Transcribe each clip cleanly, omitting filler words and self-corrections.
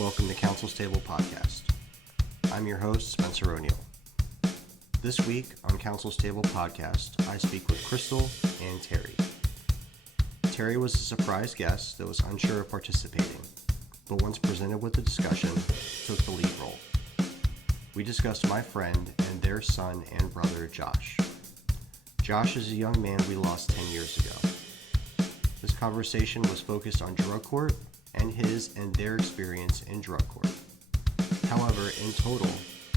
welcome to Counsel'sTable podcast. I'm your host, Spencer O'Neill. This week on Counsel'sTable podcast, I speak with Krystal and Terri. Terri was a surprise guest that was unsure of participating, but once presented with the discussion, took the lead role. We discussed my friend and their son and brother, Josh. Josh is a young man we lost 10 years ago. This conversation was focused on drug court and his and their experience in drug court. However, in total,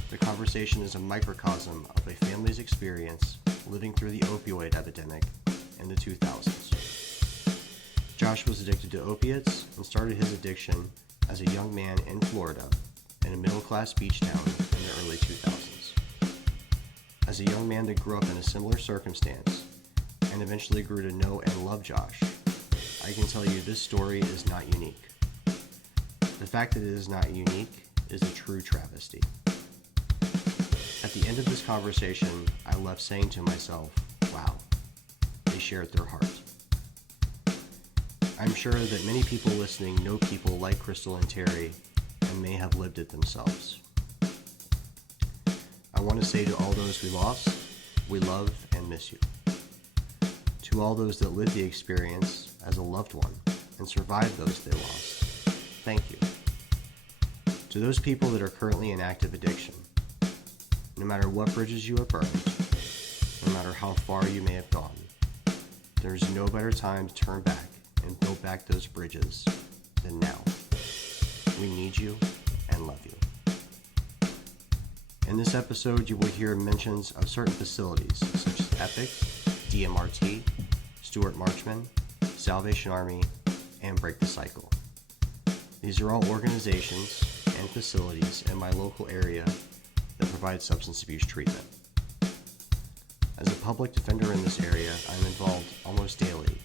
the conversation is a microcosm of a family's experience living through the opioid epidemic in the 2000s. Josh was addicted to opiates and started his addiction as a young man in Florida in a middle-class beach town in the early 2000s. As a young man that grew up in a similar circumstance and eventually grew to know and love Josh, I can tell you this story is not unique. The fact that it is not unique is a true travesty. At the end of this conversation, I left saying to myself, wow, they shared their heart. I'm sure that many people listening know people like Krystal and Terri and may have lived it themselves. I want to say to all those we lost, we love and miss you. To all those that lived the experience as a loved one and survived those they lost, thank you. To those people that are currently in active addiction, no matter what bridges you have burned, no matter how far you may have gone, there's no better time to turn back and build back those bridges than now. We need you and love you. In this episode, you will hear mentions of certain facilities such as Epic, DMRT, Stuart Marchman, Salvation Army, and Break the Cycle. These are all organizations and facilities in my local area that provide substance abuse treatment. As a public defender in this area, I'm involved almost daily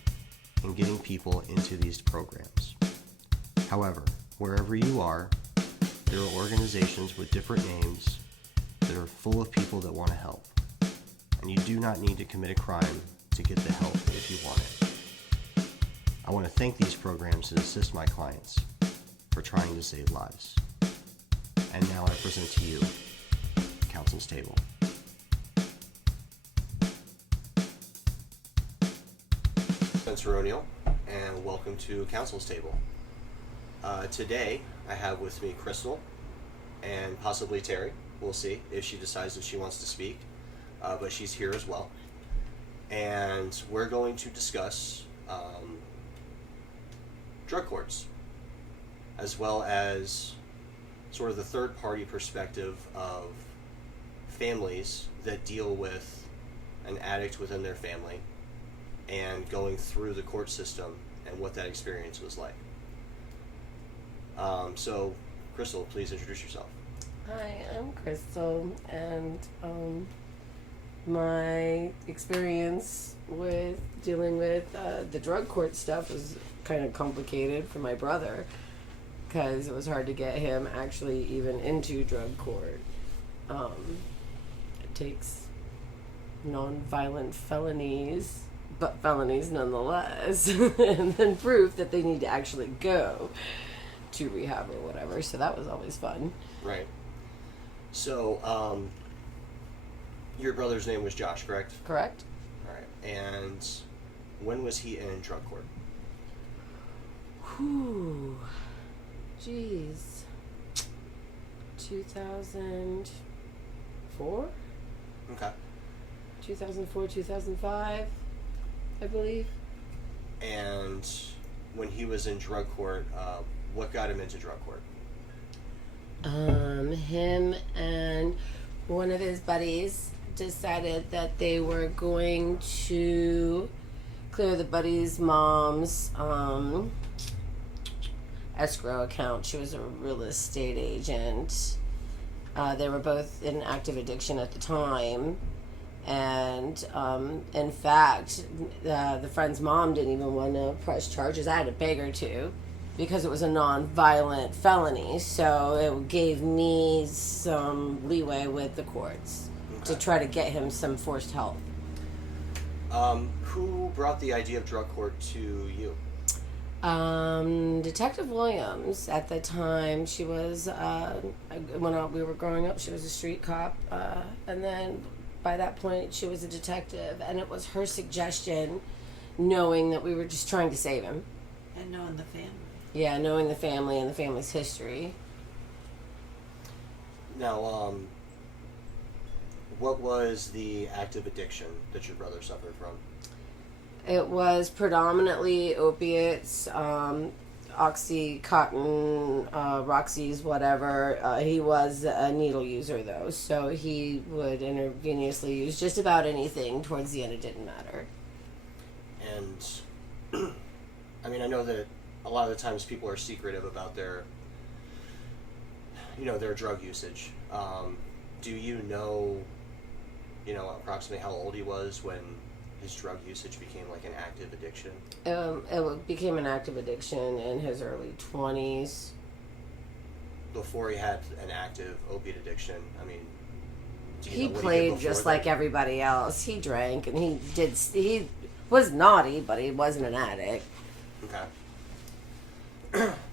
in getting people into these programs. However, wherever you are, there are organizations with different names that are full of people that want to help. And you do not need to commit a crime to get the help if you want it. I want to thank these programs that assist my clients for trying to save lives. And now I present to you Counsel's Table. Spencer O'Neill, and welcome to Counsel's Table. Today I have with me Krystal and possibly Terri. We'll see if she decides that she wants to speak, but she's here as well. And we're going to discuss drug courts, as well as sort of the third-party perspective of families that deal with an addict within their family and going through the court system and what that experience was like. So, Krystal, please introduce yourself. Hi, I'm Krystal, and my experience with dealing with the drug court stuff was kind of complicated for my brother because it was hard to get him actually even into drug court. It takes non-violent felonies, but felonies nonetheless, and then proof that they need to actually go to rehab or whatever, so that was always fun. Right. So, your brother's name was Josh, correct? Correct. All right. And when was he in drug court? Whew. Jeez. 2004? Okay. 2004, 2005, I believe. And when he was in drug court, what got him into drug court? Him and one of his buddies decided that they were going to clear the buddy's mom's escrow account. She was a real estate agent. They were both in active addiction at the time. And in fact, the friend's mom didn't even want to press charges. I had to beg her to, because it was a non-violent felony. So it gave me some leeway with the courts to try to get him some forced help. Who brought the idea of drug court to you? Detective Williams, at the time, she was, when we were growing up, she was a street cop. And then by that point, she was a detective. And it was her suggestion, knowing that we were just trying to save him. And knowing the family. Yeah, knowing the family and the family's history. Now, what was the active addiction that your brother suffered from? It was predominantly opiates, Oxycontin, Roxy's, whatever. He was a needle user, though, so he would intravenously use just about anything. Towards the end, it didn't matter. And, I mean, I know that a lot of the times people are secretive about their drug usage. Do you know, approximately how old he was when his drug usage became like an active addiction? It became an active addiction in his early 20s. Before he had an active opiate addiction, I mean, do you He know what played he did before just that? like everybody else. He drank and he was naughty, but he wasn't an addict. Okay.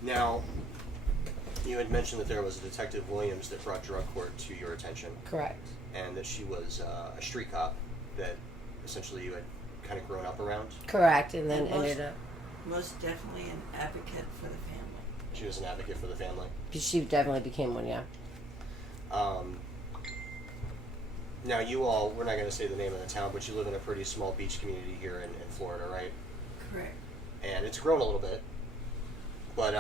Now, you had mentioned that there was a Detective Williams that brought drug court to your attention. Correct. And that she was a street cop that essentially you had kind of grown up around. Correct, and then And ended up. Most definitely an advocate for the family. She was an advocate for the family. She definitely became one, yeah. Now, you all, we're not going to say the name of the town, but you live in a pretty small beach community here in Florida, right? Correct. And it's grown a little bit. But,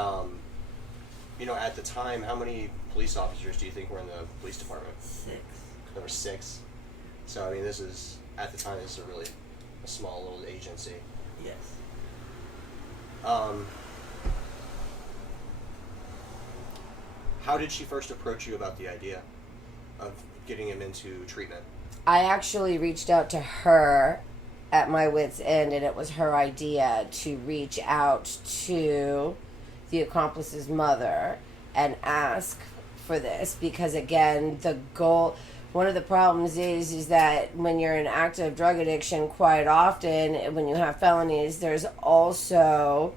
at the time, how many police officers do you think were in the police department? 6. There were 6. So, I mean, at the time, this is a small little agency. Yes. How did she first approach you about the idea of getting him into treatment? I actually reached out to her at my wit's end, and it was her idea to reach out to the accomplice's mother and ask for this, because again, the goal, one of the problems is that when you're in active drug addiction, quite often when you have felonies, there's also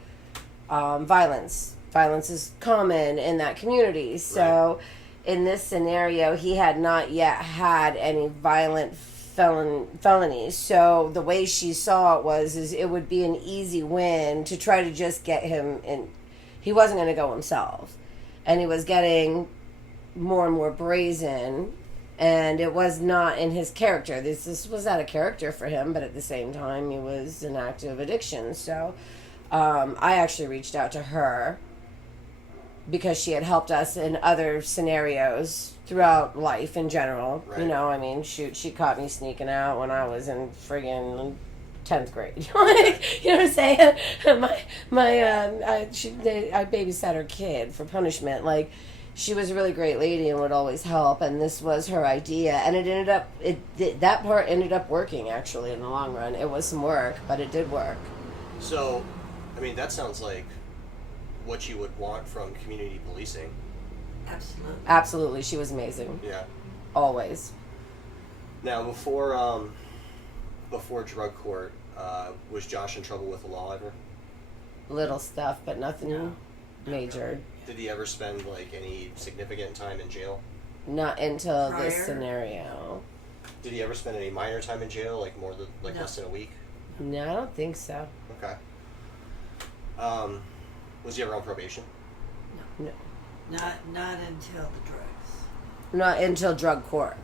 violence is common in that community. So in this scenario, he had not yet had any violent felonies. So the way she saw it is it would be an easy win to try to just get him in. He wasn't going to go himself, and he was getting more and more brazen, and it was not in his character. This was out of character for him, but at the same time, he was in active addiction. So I actually reached out to her because she had helped us in other scenarios throughout life in general. Right. I mean, shoot, she caught me sneaking out when I was in friggin' 10th grade. Like, you know what I'm saying? I babysat her kid for punishment. Like, she was a really great lady and would always help, and this was her idea, and that part ended up working, actually, in the long run. It was some work, but it did work. So, I mean, that sounds like what you would want from community policing. Absolutely. She was amazing. Yeah. Always. Now, before drug court, was Josh in trouble with the law ever? Little stuff, but nothing No. major. Did he ever spend like any significant time in jail? Not until this Prior? scenario. Did he ever spend any minor time in jail, like No. less than a week? No, I don't think so. Okay. Was he ever on probation? No. Not until the drugs. Not until drug court.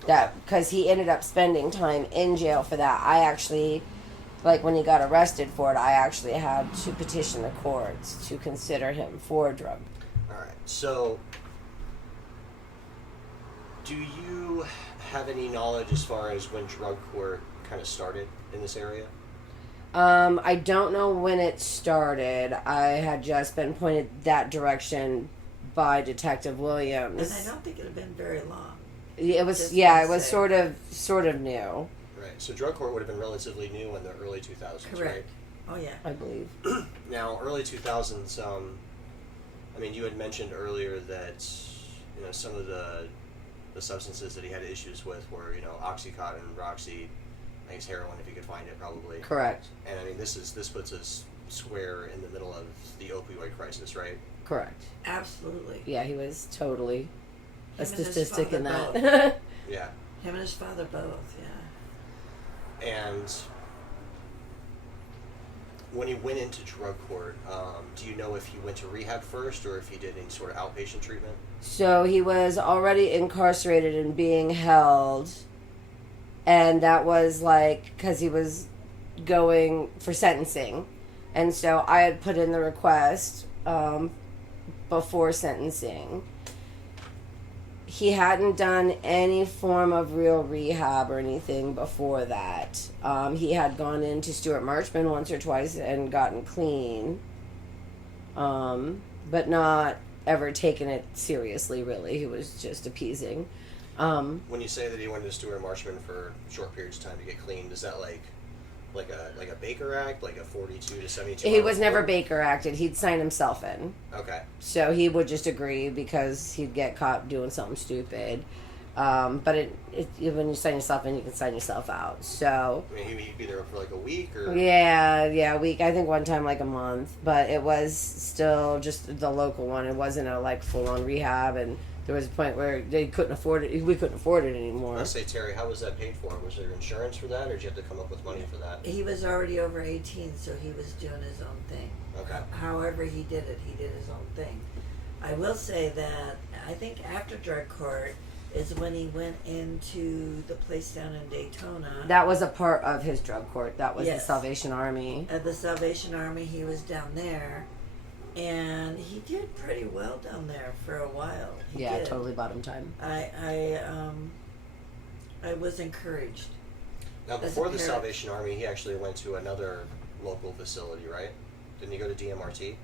Because he ended up spending time in jail for that. I actually, when he got arrested for it, I actually had to petition the courts to consider him for drug. All right. So, do you have any knowledge as far as when drug court kind of started in this area? I don't know when it started. I had just been pointed that direction by Detective Williams. And I don't think it had been very long. It was, Just yeah, to it was say. sort of new, Right. So drug court would have been relatively new in the early 2000s, Correct. Oh, yeah. I believe. right? Now, early 2000s. I mean, you had mentioned earlier that some of the substances that he had issues with were Oxycontin, Roxy, I guess heroin if you could find it, probably. Correct. And I mean, this puts us square in the middle of the opioid crisis, right? Correct. Absolutely. Yeah, he was totally a Him and his statistic in father that. Yeah. Him and his father both, yeah. And when he went into drug court, do you know if he went to rehab first or if he did any sort of outpatient treatment? So he was already incarcerated and being held, and that was like because he was going for sentencing, and so I had put in the request before sentencing. He hadn't done any form of real rehab or anything before that. He had gone into Stuart Marchman once or twice and gotten clean, but not ever taken it seriously, really. He was just appeasing. When you say that he went to Stuart Marchman for short periods of time to get clean, is that like a Baker Act, like a 42 to 72? He was never Baker acted. He'd sign himself in. Okay. So he would just agree because he'd get caught doing something stupid. But when you sign yourself in, you can sign yourself out. So I mean, he'd be there for like a week or... yeah, a week. I think one time like a month. But it was still just the local one. It wasn't a like full-on rehab. And there was a point where they couldn't afford it. We couldn't afford it anymore. I say, Terry, how was that paid for? Was there insurance for that, or did you have to come up with money for that? He was already over 18, so he was doing his own thing. Okay. However he did it, he did his own thing. I will say that I think after drug court is when he went into the place down in Daytona. That was a part of his drug court. That was Yes. the Salvation Army. At the Salvation Army, he was down there. And he did pretty well down there for a while. He Yeah, did. totally bottom time. I was encouraged. Now, As a before the parent. Salvation Army, he actually went to another local facility, right? Didn't he go to DMRT?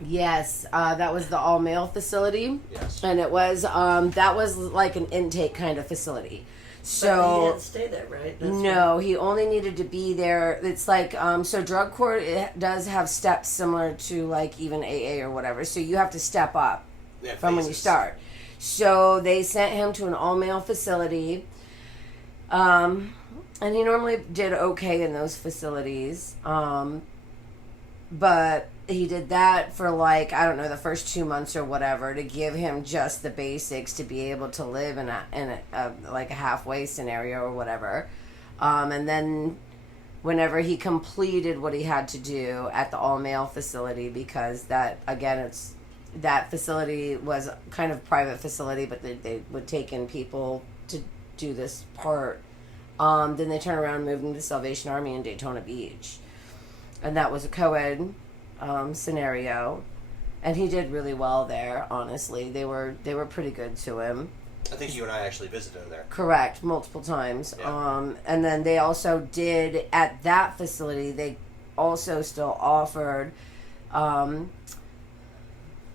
Yes, that was the all-male facility. Yes. And it was, that was like an intake kind of facility. But he So, didn't stay there, right? That's no, he only needed to be there. It's like, so drug court, it does have steps similar to like even AA or whatever. So you have to step up Yeah, from when you phases. start. So they sent him to an all-male facility. And he normally did okay in those facilities. But he did that for like, I don't know, the first 2 months or whatever to give him just the basics to be able to live in a like a halfway scenario or whatever. And then whenever he completed what he had to do at the all-male facility, because that, again, that facility was kind of private facility, but they would take in people to do this part. Then they turn around and moved him to Salvation Army in Daytona Beach. And that was a co-ed scenario. And he did really well there, honestly. They were pretty good to him. I think you and I actually visited him there. Correct, multiple times. Yeah. And then they also did, at that facility, they also still offered,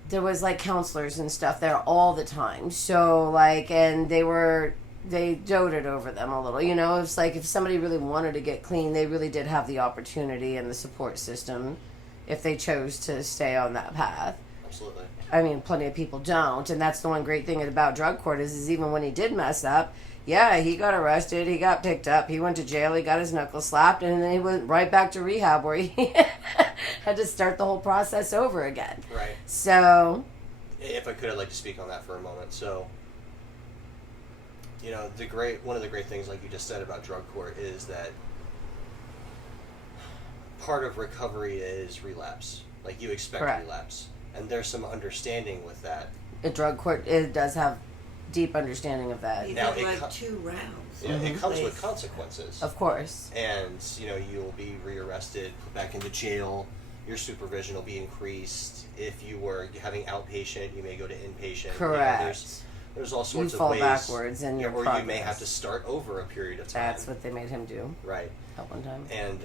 there was like counselors and stuff there all the time. So like, and they doted over them a little. You know, it's like if somebody really wanted to get clean, they really did have the opportunity and the support system if they chose to stay on that path. Absolutely. I mean, plenty of people don't, and that's the one great thing about drug court is even when he did mess up, yeah, he got arrested, he got picked up, he went to jail, he got his knuckles slapped, and then he went right back to rehab where he had to start the whole process over again. Right. So, If I could, I'd like to speak on that for a moment. So, you know, one of the great things, like you just said about drug court, is that part of recovery is relapse. Like you expect Correct. relapse, and there's some understanding with that. a drug court, it does have deep understanding of that. He Now, did it like 2 rounds. Yeah, it Mhm. comes with consequences. Of course. And, you know, you'll be rearrested, put back into jail. Your supervision will be increased. If you were having outpatient, you may go to inpatient. Correct. You know, there's all sorts You of fall ways. backwards in your or progress. you may have to start over a period of time. That's what they made him do Right. at one time. And,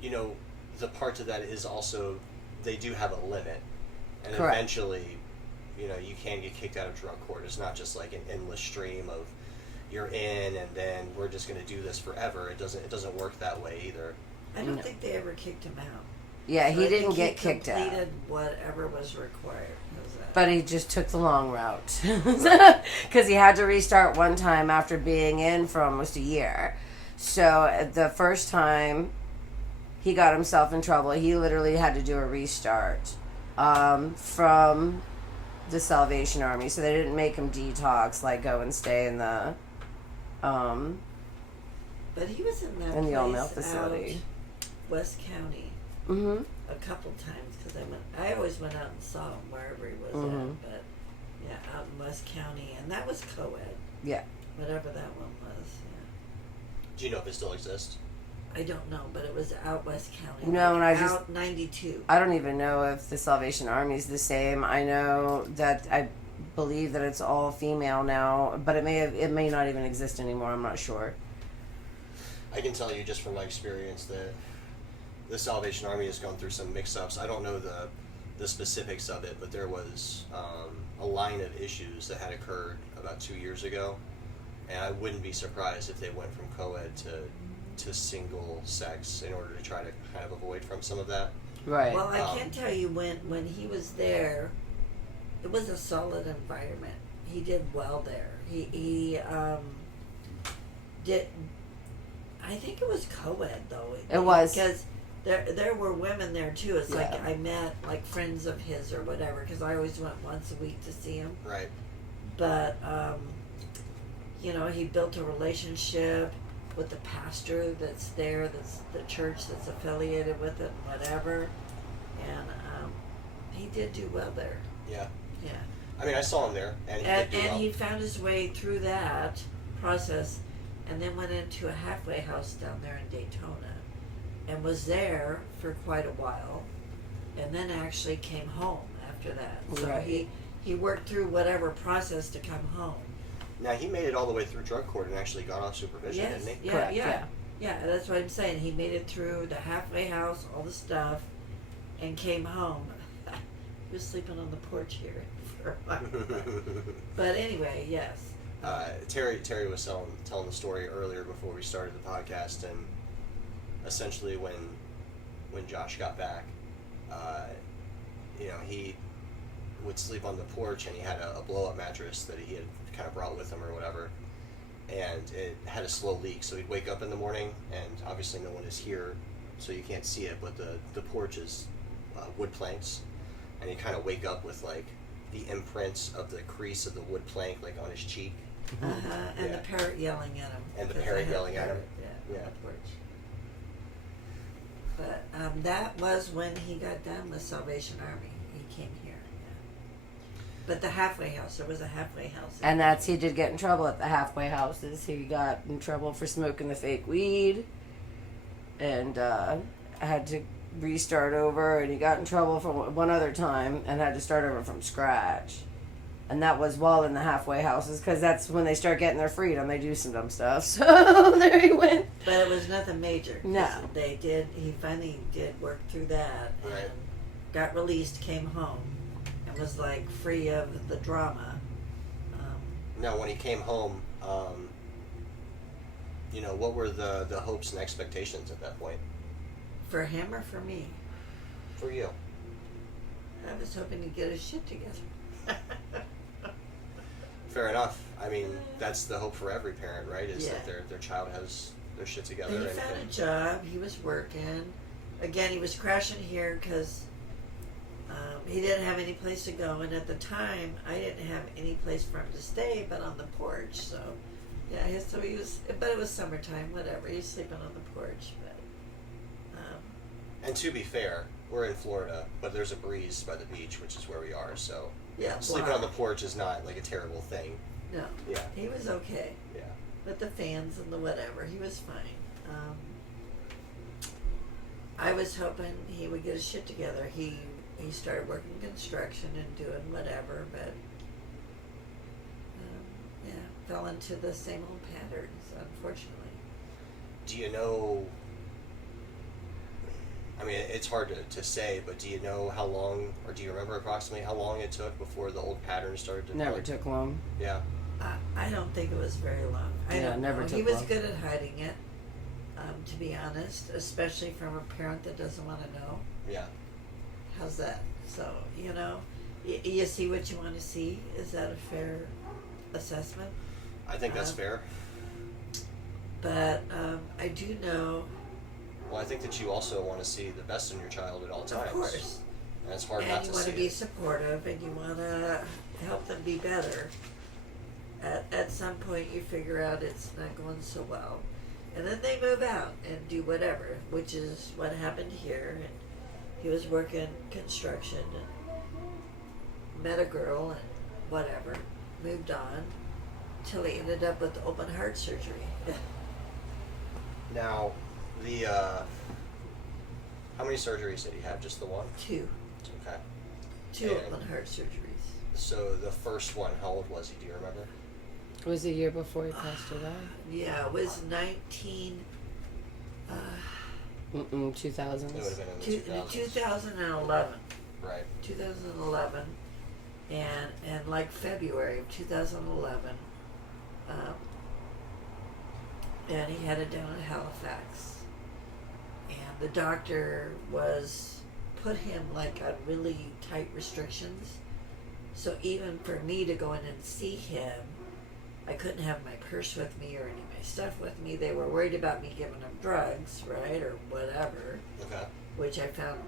you know, the part to that is also they do have a limit. And Correct. eventually, you know, you can get kicked out of drug court. It's not just like an endless stream of you're in and then we're just going to do this forever. It doesn't work that way either. I don't No. think they ever kicked him out. Yeah, So he I didn't think get he kicked out. completed whatever was required. How's that? But he just took the long route. Because he had to restart one time after being in for almost a year. So the first time he got himself in trouble. He literally had to do a restart from the Salvation Army, so they didn't make him detox, like go and stay in the But he was in that in the all male place facility. out West County Mm-hmm. a couple times because I always went out and saw him wherever he was Mhm. at. But yeah, out in West County, and that was co-ed. Yeah. Whatever that one was. Yeah. Do you know if it still exists? I don't know, but it was out West County. No, and I out just 92. I don't even know if the Salvation Army is the same. I know that I believe that it's all female now, but it may not even exist anymore. I'm not sure. I can tell you just from my experience that the Salvation Army has gone through some mix-ups. I don't know the specifics of it, but there was a line of issues that had occurred about 2 years ago, and I wouldn't be surprised if they went from co-ed to single sex in order to try to kind of avoid from some of that. Right. Well, I can tell you when he was there, it was a solid environment. He did well there. He did. I think it was co-ed though. It was. Because there were women there too. It's like Yeah. I met like friends of his or whatever. Because I always went once a week to see him. Right. But he built a relationship with the pastor that's there, that's the church that's affiliated with it, and whatever. And he did do well there. Yeah. Yeah. I mean, I saw him there, and he And, did do and well. he found his way through that process, and then went into a halfway house down there in Daytona, and was there for quite a while, and then actually came home after that. So Right. he worked through whatever process to come home. Now, he made it all the way through drug court and actually got off supervision, Yes. didn't he? Yeah. Correct, Yeah. yeah. Yeah. That's what I'm saying. He made it through the halfway house, all the stuff, and came home. He was sleeping on the porch here for a while. But anyway, yes. Terry was telling the story earlier before we started the podcast, and essentially when Josh got back, he would sleep on the porch, and he had a blow-up mattress that he had kind of brought with him or whatever, and it had a slow leak, so he'd wake up in the morning, and obviously no one is here, so you can't see it, but the porch is wood planks, and he'd kind of wake up with like the imprints of the crease of the wood plank like on his cheek. And Yeah. the parrot yelling at him. And the 'cause parrot I had yelling a at him. parrot, Yeah, Yeah. on the porch. But that was when he got done with Salvation Army. He came here. Yeah. But the halfway house, there was a halfway house. And he did get in trouble at the halfway houses. He got in trouble for smoking the fake weed, and had to restart over. And he got in trouble for one other time and had to start over from scratch. And that was while in the halfway houses, because that's when they start getting their freedom. They do some dumb stuff. So there he went. But it was nothing major. 'Cause No. He finally did work through that and Right. got released, came home, and was like free of the drama. Now, when he came home, what were the hopes and expectations at that point For him or for me? for you? I was hoping to get his shit together. Fair enough. I mean, that's the hope for every parent, right? Is Yeah. that their child has their shit together. He and found a can- job. He was working. Again, he was crashing here because he didn't have any place to go. And at the time, I didn't have any place for him to stay but on the porch. So, yeah, so he was, but it was summertime, whatever. He was sleeping on the porch. But, And to be fair, we're in Florida, but there's a breeze by the beach, which is where we are. So yeah, sleeping on the porch is not like a terrible thing. No, Yeah. he was okay. Yeah. With the fans and the whatever, he was fine. I was hoping he would get his shit together. He started working construction and doing whatever, but fell into the same old patterns, unfortunately. Do you know? I mean, it's hard to say, but do you know how long, or do you remember approximately how long it took before the old patterns started to? Never took long. Yeah. I don't think it was very long. I Yeah, don't never know. took He was long. good at hiding it, to be honest, especially from a parent that doesn't want to know. Yeah. How's that? So, you see what you want to see. Is that a fair assessment? I think that's fair. But I do know Well, I think that you also want to see the best in your child at all times. Of course. And it's hard And not you to want see to be it. supportive, and you want to help them be better. At some point, you figure out it's not going so well, and then they move out and do whatever, which is what happened here. And he was working construction and met a girl and whatever, moved on, till he ended up with open heart surgery. Now, the how many surgeries did he have? Just the one? Two Okay. open heart surgeries. So the first one, how old was he? Do you remember? It was a year before he passed away. Yeah, it was 19. 2000s. It would have been in the 2000s. 2011. Right. 2011, and like February of 2011, and he had it down in Halifax, and the doctor put him like on really tight restrictions. So even for me to go in and see him, I couldn't have my purse with me or any of my stuff with me. They were worried about me giving him drugs, right, or whatever, Okay. which I found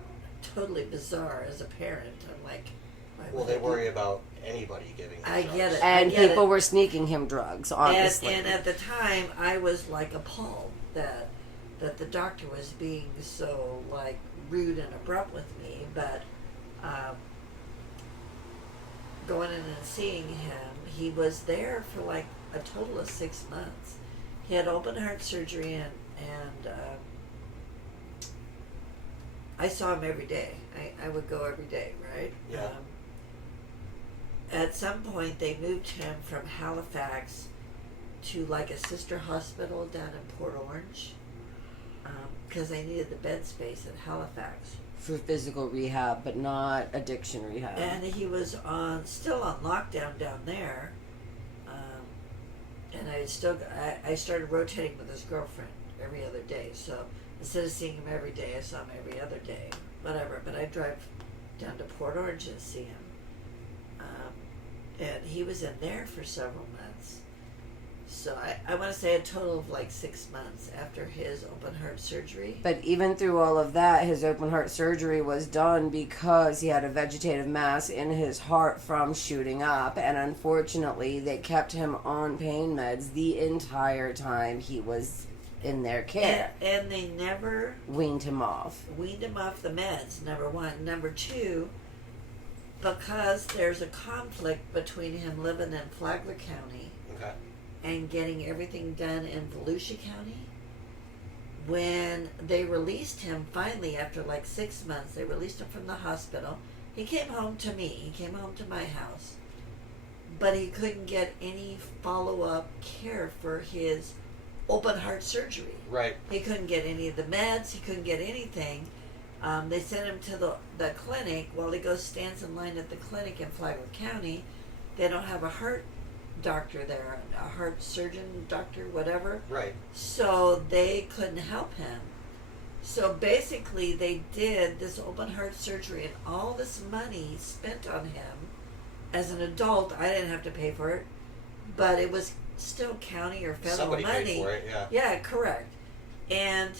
totally bizarre as a parent. I'm like, why Well, would they I do worry about anybody giving him I drugs. get it. And I get people it. were sneaking him drugs, obviously. And at the time, I was like appalled that the doctor was being so like rude and abrupt with me. But going in and seeing him, he was there for like a total of 6 months. He had open heart surgery, and I saw him every day. I would go every day, right? Yeah. At some point, they moved him from Halifax to like a sister hospital down in Port Orange, because they needed the bed space at Halifax. For physical rehab, but not addiction rehab. And he was still on lockdown down there. And I started rotating with his girlfriend every other day. So instead of seeing him every day, I saw him every other day, whatever. But I'd drive down to Port Orange and see him. And he was in there for several months. So I want to say a total of like 6 months after his open heart surgery. But even through all of that, his open heart surgery was done because he had a vegetative mass in his heart from shooting up. And unfortunately, they kept him on pain meds the entire time he was in their care. And they never Weaned him off. weaned him off the meds, number one. Number two, because there's a conflict between him living in Flagler County Okay. and getting everything done in Volusia County. When they released him, finally, after like 6 months, they released him from the hospital. He came home to me. He came home to my house. But he couldn't get any follow-up care for his open heart surgery. Right. He couldn't get any of the meds. He couldn't get anything. They sent him to the clinic. While he stands in line at the clinic in Flagler County, they don't have a heart doctor there, a heart surgeon doctor, whatever. Right. So they couldn't help him. So basically, they did this open heart surgery, and all this money spent on him. As an adult, I didn't have to pay for it, but it was still county or federal Somebody money. paid for it, yeah. Yeah, correct. And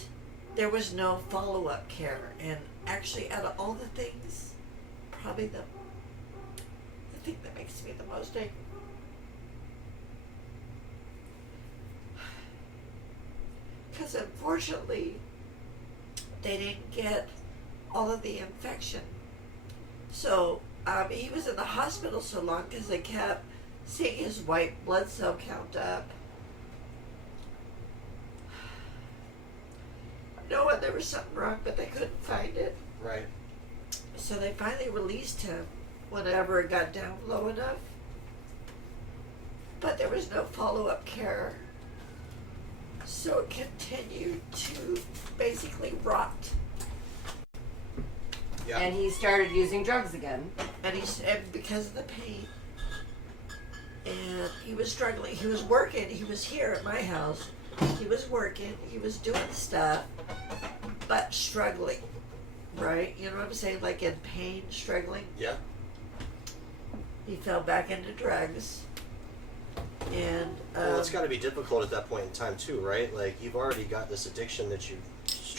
there was no follow-up care. And actually, out of all the things, probably the thing that makes me the most angry, because unfortunately, they didn't get all of the infection. So he was in the hospital so long because they kept seeing his white blood cell count up. Knowing there was something wrong, but they couldn't find it. Right. So they finally released him whenever it got down low enough. But there was no follow-up care. So it continued to basically rot. Yeah. And he started using drugs again. And because of the pain, and he was struggling. He was working. He was here at my house. He was working. He was doing stuff, but struggling. Right? You know what I'm saying? Like in pain, struggling. Yeah. He fell back into drugs. And Well, it's got to be difficult at that point in time too, right? Like you've already got this addiction that you've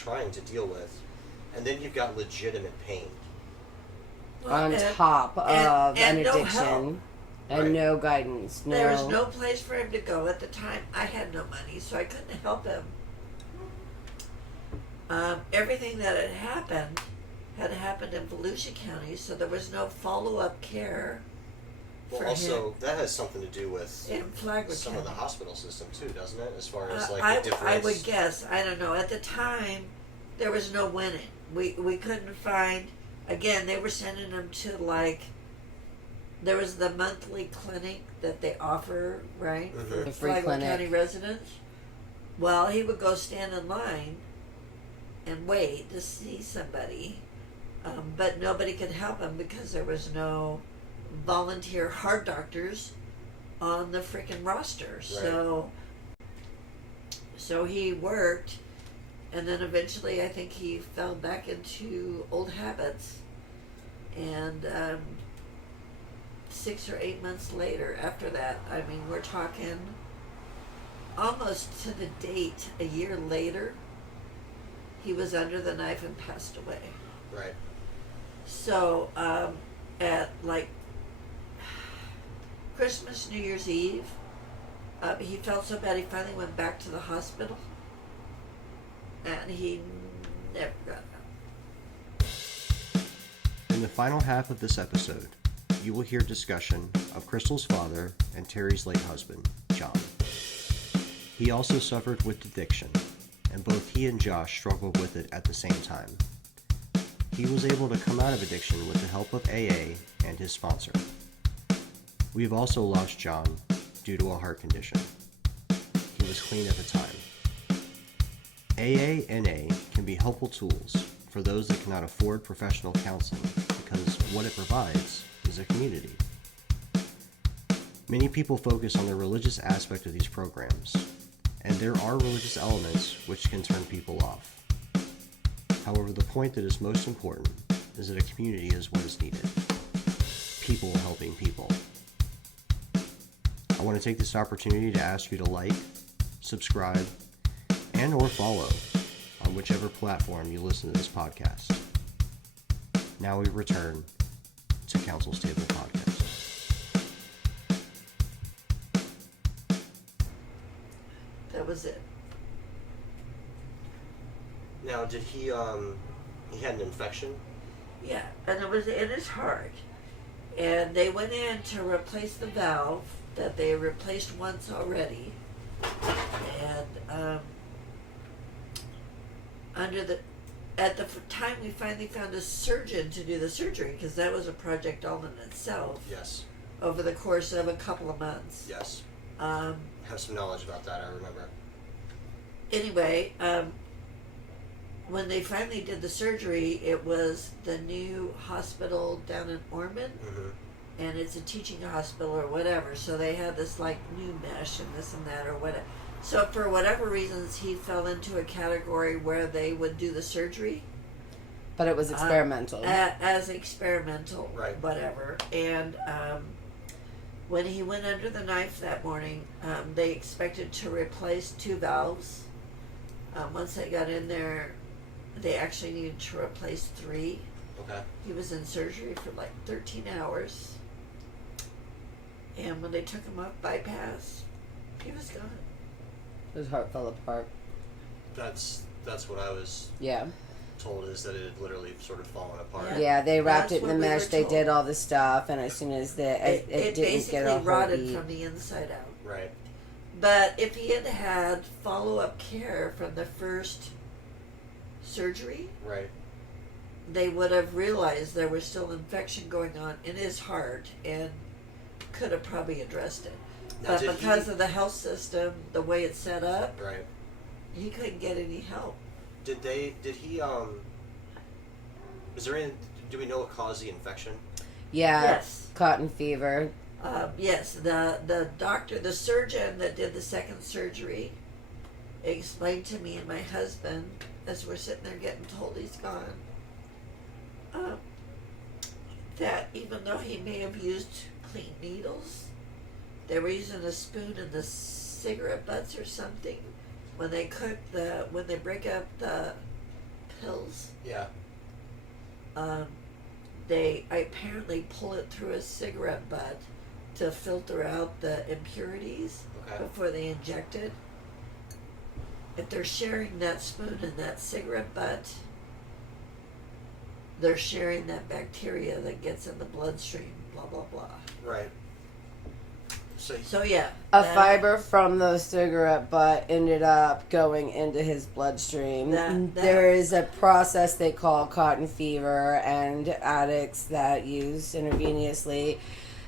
trying to deal with, and then you've got legitimate pain. On and- top of and an no addiction help. and Right. no guidance. No. There was no place for him to go at the time. I had no money, so I couldn't help him. Everything that had happened in Volusia County, so there was no follow-up care Well, for also him that has something to do with in Flagler some County. of the hospital system too, doesn't it? As far as like I the difference. would guess. I don't know. At the time, there was no winning. We couldn't find. Again, they were sending them to like. There was the monthly clinic that they offer, right, Mhm. for The free Flagler clinic. County residents. Well, he would go stand in line and wait to see somebody, but nobody could help him because there was no volunteer heart doctors on the freaking roster. So he worked, and then eventually I think he fell back into old habits, and 6 or 8 months later after that, I mean, we're talking almost to the date, a year later, he was under the knife and passed away. Right. So at like Christmas, New Year's Eve, he felt so bad he finally went back to the hospital, and he never got out. In the final half of this episode, you will hear discussion of Krystal's father and Terry's late husband, John. He also suffered with addiction, and both he and Josh struggled with it at the same time. He was able to come out of addiction with the help of AA and his sponsor. We've also lost John due to a heart condition. He was clean at the time. AA-NA can be helpful tools for those that cannot afford professional counseling because what it provides is a community. Many people focus on the religious aspect of these programs, and there are religious elements which can turn people off. However, the point that is most important is that a community is what is needed. People helping people. I want to take this opportunity to ask you to like, subscribe, and or follow on whichever platform you listen to this podcast. Now we return to Counsel's Table Podcast. That was it. Now, did he had an infection? Yeah, and it was in his heart. And they went in to replace the valve that they replaced once already. And at the time we finally found a surgeon to do the surgery, because that was a project all in itself. Yes. Over the course of a couple of months. Yes. Um, Have some knowledge about that, I remember. anyway, when they finally did the surgery, it was the new hospital down in Ormond, Mm-hmm. and it's a teaching hospital or whatever. So they had this like new mesh and this and that or whatever. So for whatever reasons, he fell into a category where they would do the surgery But it was experimental. as experimental, Right. whatever. And when he went under the knife that morning, they expected to replace 2 valves. Once they got in there, they actually needed to replace 3. Okay. He was in surgery for like 13 hours. And when they took him off bypass, he was gone. His heart fell apart. That's what I was Yeah. told, is that it had literally sort of fallen apart. Yeah. Yeah, they wrapped That's it in the what we mesh. were They told. did all the stuff, and as soon as it didn't basically get a rotted hold from the inside out. Right. But if he had had follow-up care from the first surgery, Right. they would have realized there was still infection going on in his heart and could have probably addressed it. Now, But because of the health system, the way it's set up, Right. he couldn't get any help. Did he is there any, do we know what caused the infection? Yeah, Yes. cotton fever. Yes, the doctor, the surgeon that did the second surgery explained to me and my husband, as we're sitting there getting told he's gone, that even though he may have used clean needles, they were using a spoon in the cigarette butts or something. When they break up the pills. Yeah. They apparently pull it through a cigarette butt to filter out the impurities before they inject it. If they're sharing that spoon and that cigarette butt, they're sharing that bacteria that gets in the bloodstream, blah, blah, blah. Right. So yeah. A fiber from the cigarette butt ended up going into his bloodstream. There is a process they call cotton fever, and addicts that use intravenously,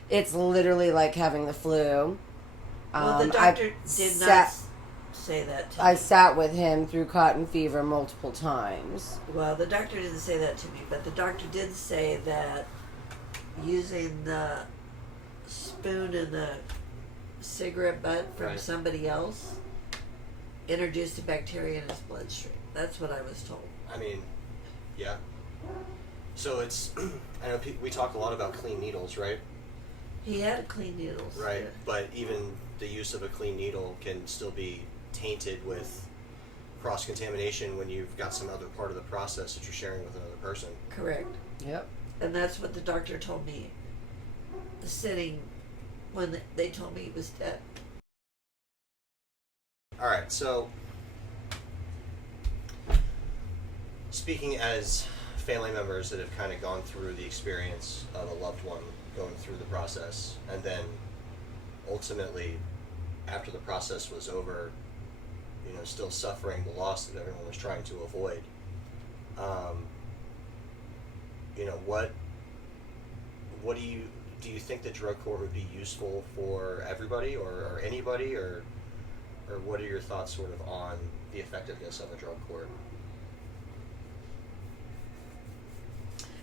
it's literally like having the flu. Well, the doctor did not say that to me. I sat with him through cotton fever multiple times. Well, the doctor didn't say that to me, but the doctor did say that using the spoon in the cigarette butt from somebody else introduced a bacteria in his bloodstream. That's what I was told. I mean, yeah. So it's, I know we talk a lot about clean needles, right? He had clean needles. Right, but even the use of a clean needle can still be tainted with cross-contamination when you've got some other part of the process that you're sharing with another person. Correct. Yep. And that's what the doctor told me sitting when they told me he was dead. All right, so speaking as family members that have kind of gone through the experience of a loved one going through the process, and then ultimately, after the process was over, you know, still suffering the loss that everyone was trying to avoid, you know, what do you think that drug court would be useful for everybody or anybody, or what are your thoughts sort of on the effectiveness of a drug court?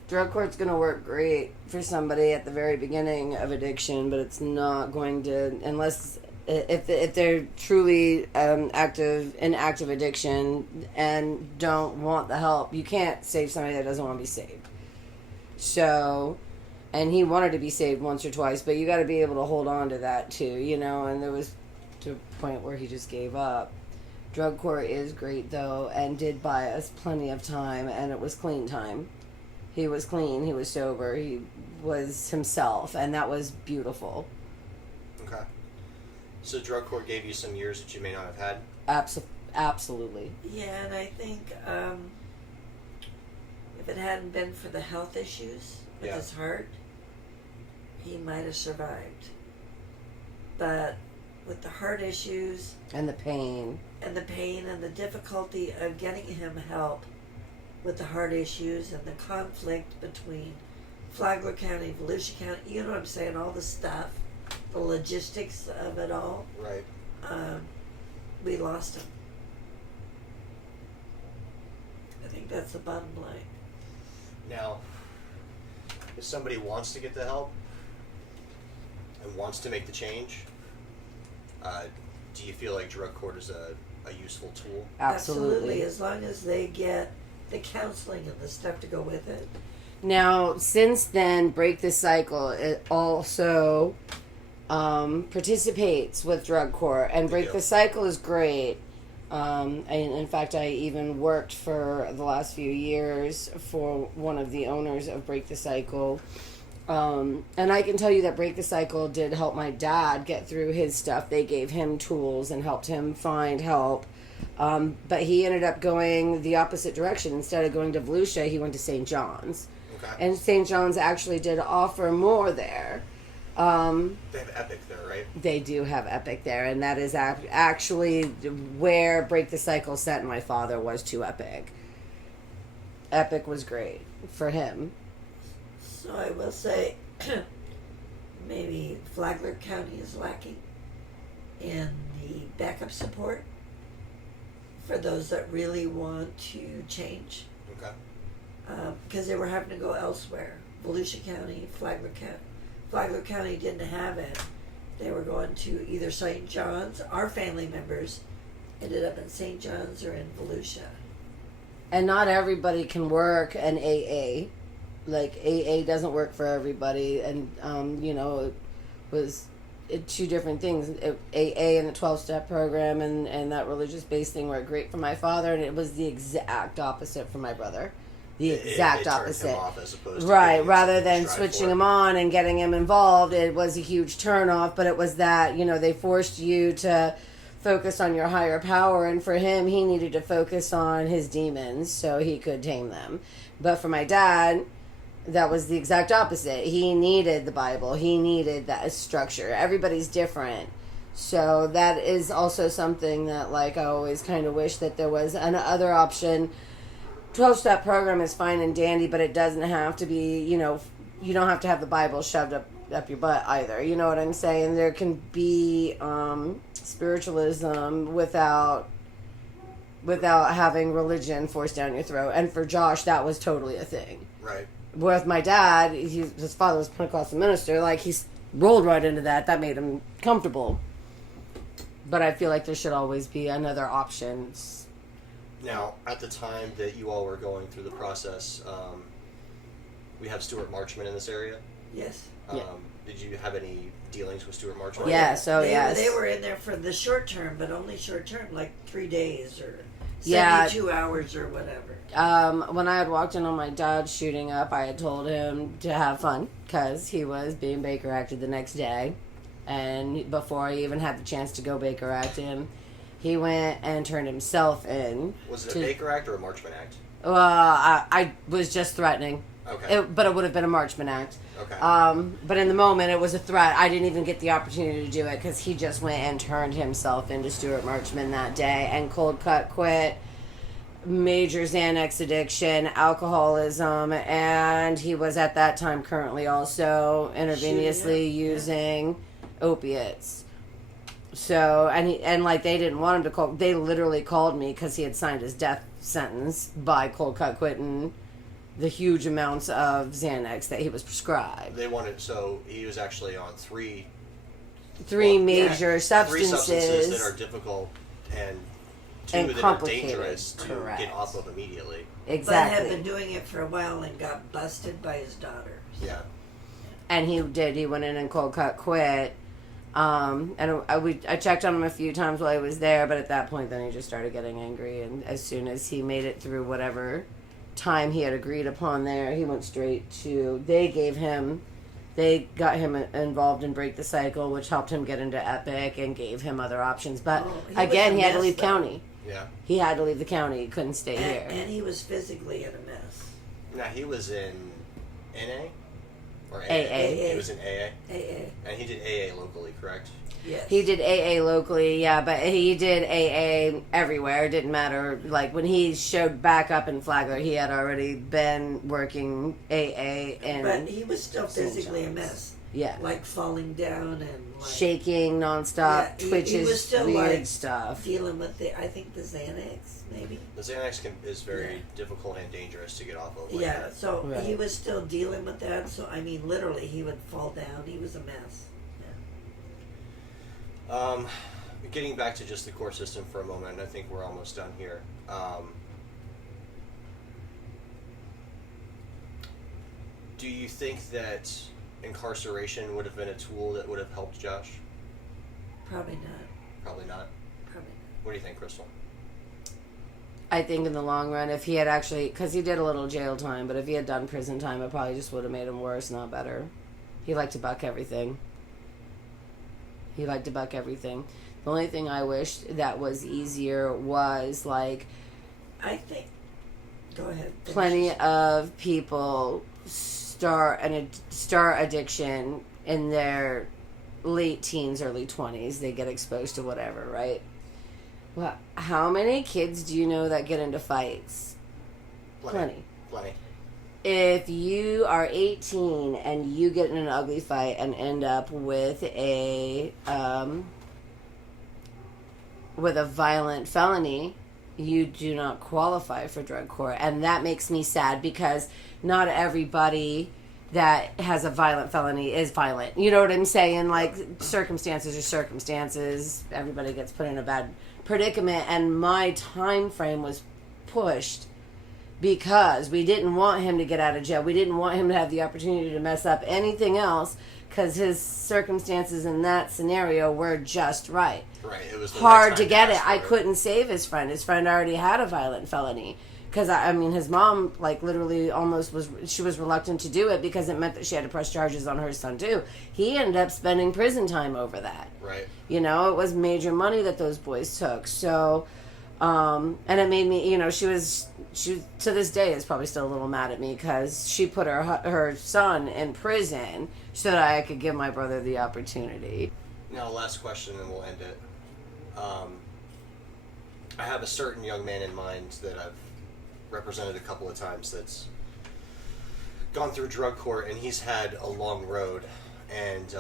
Drug court's going to work great for somebody at the very beginning of addiction, but it's not going to, unless if they're truly in active addiction and don't want the help. You can't save somebody that doesn't want to be saved. So, and he wanted to be saved once or twice, but you got to be able to hold on to that too, you know. And there was to a point where he just gave up. Drug court is great though, and did buy us plenty of time, and it was clean time. He was clean, he was sober, he was himself, and that was beautiful. Okay. So drug court gave you some years that you may not have had? Absolutely. Yeah, and I think if it hadn't been for the health issues with his heart, he might have survived. But with the heart issues... And the pain. And the difficulty of getting him help with the heart issues and the conflict between Flagler County, Volusia County, you know what I'm saying, all the stuff, the logistics of it all. Right. We lost him. I think that's the bottom line. Now, if somebody wants to get the help and wants to make the change, do you feel like drug court is a useful tool? Absolutely. As long as they get the counseling and the stuff to go with it. Now, since then, Break the Cycle, it also participates with drug court, and Break the Cycle is great. And in fact, I even worked for the last few years for one of the owners of Break the Cycle. And I can tell you that Break the Cycle did help my dad get through his stuff. They gave him tools and helped him find help. But he ended up going the opposite direction. Instead of going to Volusia, he went to St. John's. Okay. And St. John's actually did offer more there. They have Epic there, right? They do have Epic there, and that is actually where Break the Cycle sent my father, was to Epic. Epic was great for him. So I will say, maybe Flagler County is lacking in the backup support for those that really want to change. Okay. Because they were having to go elsewhere. Volusia County, Flagler County. Flagler County didn't have it. They were going to either St. John's. Our family members ended up in St. John's or in Volusia. And not everybody can work an AA. Like, AA doesn't work for everybody. And, you know, two different things. AA and the 12-step program and that religious-based thing were great for my father, and it was the exact opposite for my brother. The exact it turned opposite. him off as opposed to Right, getting rather him than strive switching for it. him on and getting him involved, it was a huge turnoff, but it was that, they forced you to focus on your higher power, and for him, he needed to focus on his demons so he could tame them. But for my dad, that was the exact opposite. He needed the Bible. He needed that structure. Everybody's different. So that is also something that, like, I always kind of wish that there was another option. 12-step program is fine and dandy, but it doesn't have to be, you don't have to have the Bible shoved up your butt either. You know what I'm saying? There can be spiritualism without having religion forced down your throat. And for Josh, that was totally a thing. Right. With my dad, his father was a Pentecostal minister. Like, he rolled right into that. That made him comfortable. But I feel like there should always be another option. Now, at the time that you all were going through the process, we have Stuart Marchman in this area. Yes. Yeah. Did you have any dealings with Stuart Marchman? Yes, yes. They were in there for the short term, but only short term, like 3 days or 72 hours or whatever. When I had walked in on my dad shooting up, I had told him to have fun because he was being Baker acted the next day. And before I even had the chance to go Baker act him, he went and turned himself in. Was it a Baker Act or a Marchman Act? I was just threatening. Okay. But it would have been a Marchman Act. Okay. But in the moment, it was a threat. I didn't even get the opportunity to do it because he just went and turned himself into Stuart Marchman that day and cold cut quit. Major Xanax addiction, alcoholism, and he was at that time currently also intravenously using opiates. So, and like they didn't want him to call, they literally called me because he had signed his death sentence by cold cut quitting the huge amounts of Xanax that he was prescribed. They wanted, so he was actually on three major substances. 3 substances that are difficult and 2 and that are complicated. dangerous to Correct. get off of immediately. Exactly. But had been doing it for a while and got busted by his daughter. Yeah. And he did. He went in and cold cut quit. And I checked on him a few times while he was there, but at that point, then he just started getting angry. And as soon as he made it through whatever time he had agreed upon there, he went straight to. They got him involved in Break the Cycle, which helped him get into Epic and gave him other options. But again, he had to leave county. Yeah. He had to leave the county. He couldn't stay here. And he was physically in a mess. Now, he was in NA? Or AA. He was in AA? AA. And he did AA locally, correct? Yes. He did AA locally, yeah, but he did AA everywhere. It didn't matter. Like, when he showed back up in Flagler, he had already been working AA and... But he was still physically a mess. Yeah. Like falling down and like... shaking nonstop, twitches, he was still weird like stuff. dealing with the Xanax, maybe. The Xanax is very difficult and dangerous to get off of. Like Yeah, that. so Right. he was still dealing with that. So, I mean, literally, he would fall down. He was a mess. Getting back to just the court system for a moment, I think we're almost done here. Do you think that incarceration would have been a tool that would have helped Josh? Probably not. Probably not. Probably not. What do you think, Krystal? I think in the long run, if he had actually... Because he did a little jail time, but if he had done prison time, it probably just would have made him worse, not better. He liked to buck everything. The only thing I wish that was easier was, like... I think... Go ahead. Plenty of people start addiction in their late teens, early 20s. They get exposed to whatever, right? Well, how many kids do you know that get into fights? Plenty. If you are 18 and you get in an ugly fight and end up with a violent felony, you do not qualify for drug court. And that makes me sad because not everybody that has a violent felony is violent. You know what I'm saying? Like, circumstances are circumstances. Everybody gets put in a bad predicament. And my time frame was pushed because we didn't want him to get out of jail. We didn't want him to have the opportunity to mess up anything else because his circumstances in that scenario were just right. Right. It was the Hard right to time get ask it. for I couldn't save his friend. His friend already had a violent felony. Because, I mean, his mom, like, literally almost she was reluctant to do it because it meant that she had to press charges on her son, too. He ended up spending prison time over that. Right. You know, it was major money that those boys took. So, and it made me, you know, she to this day is probably still a little mad at me because she put her son in prison so that I could give my brother the opportunity. Now, last question and we'll end it. I have a certain young man in mind that I've represented a couple of times that's gone through drug court, and he's had a long road, and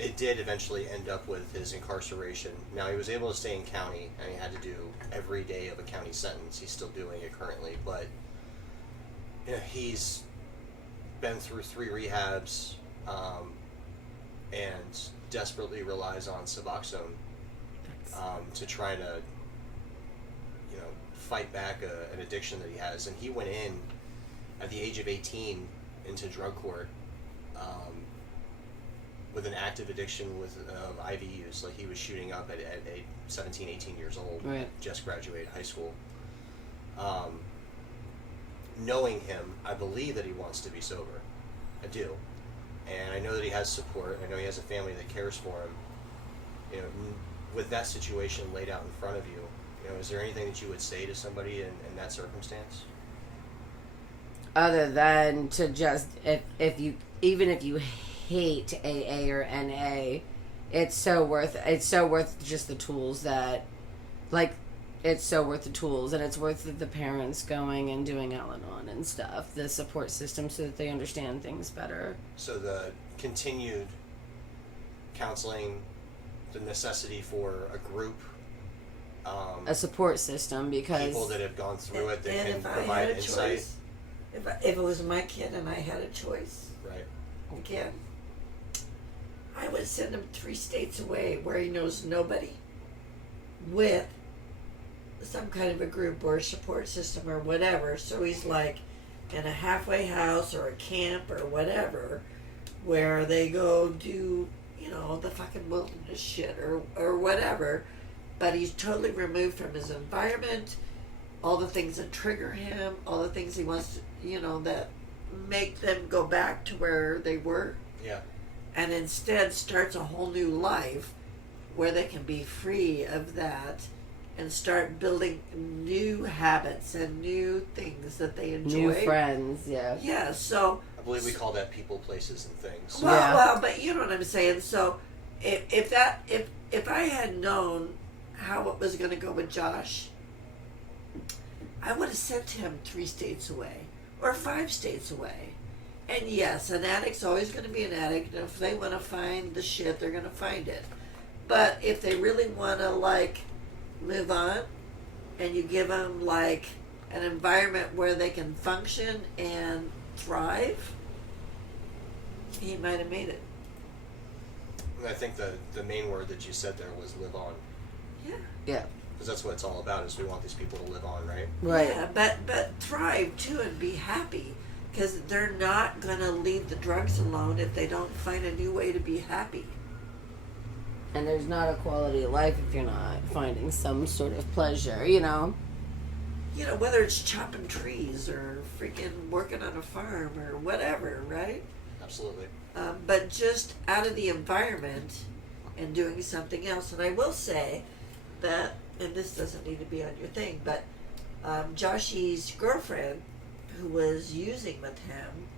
it did eventually end up with his incarceration. Now, he was able to stay in county, and he had to do every day of a county sentence. He's still doing it currently, but you know, he's been through 3 rehabs and desperately relies on Suboxone to try to, you know, fight back an addiction that he has. And he went in at the age of 18 into drug court with an active addiction of IV use. Like, he was shooting up at 17, 18 years old, Right. just graduated high school. Knowing him, I believe that he wants to be sober. I do. And I know that he has support. I know he has a family that cares for him. You know, with that situation laid out in front of you, you know, is there anything that you would say to somebody in that circumstance? Other than to just, if you hate AA or NA, it's so worth just the tools that, like, it's so worth the tools, and it's worth the parents going and doing Al-Anon and stuff, the support system, so that they understand things better. So the continued counseling, the necessity for a group, A support system, because people that have gone through it that and can if I provide had a insight. choice, if it was my kid and I had a choice, Right. again, I would send him 3 states away where he knows nobody, with some kind of a group or a support system or whatever. So he's like in a halfway house or a camp or whatever, where they go do, you know, the fucking wilderness shit or whatever, but he's totally removed from his environment, all the things that trigger him, all the things he wants to, you know, that make them go back to where they were. Yeah. And instead starts a whole new life where they can be free of that and start building new habits and new things that they enjoy. new friends, yeah. Yeah, so... I believe we call that people, places, and things. Well, but you know what I'm saying. So if I had known how it was going to go with Josh, I would have sent him 3 states away or 5 states away. And yes, an addict's always going to be an addict, and if they want to find the shit, they're going to find it. But if they really want to, like, live on, and you give them, like, an environment where they can function and thrive, he might have made it. And I think the main word that you said there was live on. Yeah. Yeah. Because that's what it's all about, is we want these people to live on, right? Right. Yeah, but thrive too and be happy, because they're not gonna leave the drugs alone if they don't find a new way to be happy. And there's not a quality of life if you're not finding some sort of pleasure, you know? You know, whether it's chopping trees or freaking working on a farm or whatever, right? Absolutely. But just out of the environment and doing something else. And I will say that, and this doesn't need to be on your thing, but Joshy's girlfriend, who was using with him,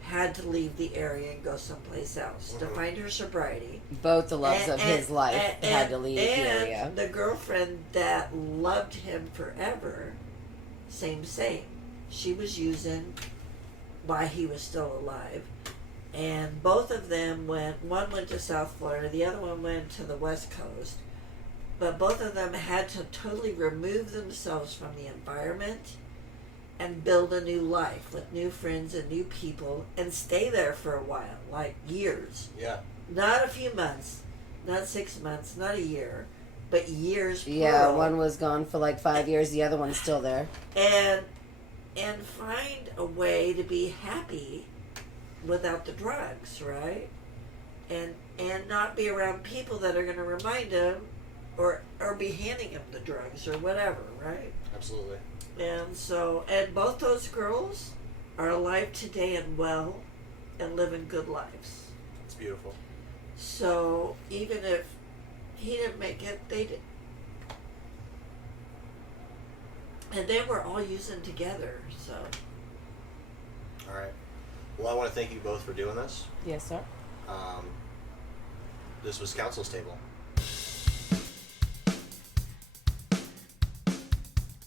had to leave the area and go someplace else to find her sobriety. Both the loves of his life had to leave the area. And the girlfriend that loved him forever, same. She was using while he was still alive. And both of them one went to South Florida, the other one went to the West Coast. But both of them had to totally remove themselves from the environment and build a new life with new friends and new people and stay there for a while, like years. Yeah. Not a few months, not 6 months, not a year, but years. Yeah, plural. one was gone for like 5 years, the other one's still there. And find a way to be happy without the drugs, right? And not be around people that are going to remind him or be handing him the drugs or whatever, right? Absolutely. And so, and both those girls are alive today and well and living good lives. It's beautiful. So even if he didn't make it, they did. And they were all using together, so. All right. Well, I want to thank you both for doing this. Yes, sir. This was Counsel's Table.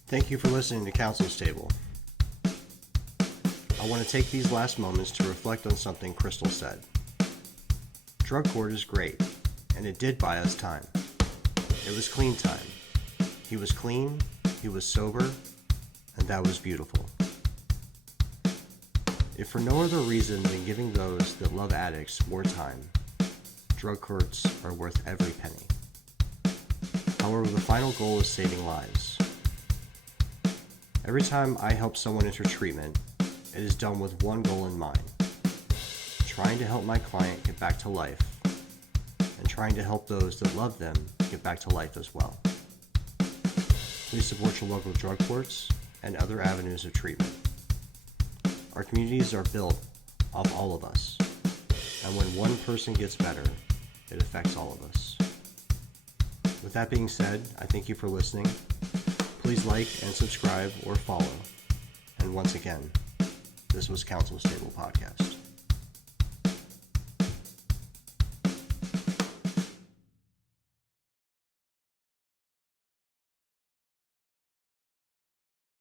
Thank you for listening to Counsel's Table. I want to take these last moments to reflect on something Krystal said. Drug court is great, and it did buy us time. It was clean time. He was clean, he was sober, and that was beautiful. If for no other reason than giving those that love addicts more time, drug courts are worth every penny. However, the final goal is saving lives. Every time I help someone enter treatment, it is done with one goal in mind: trying to help my client get back to life, and trying to help those that love them get back to life as well. Please support your local drug courts and other avenues of treatment. Our communities are built off all of us, and when one person gets better, it affects all of us. With that being said, I thank you for listening. Please like and subscribe or follow. And once again, this was Counsel's Table Podcast.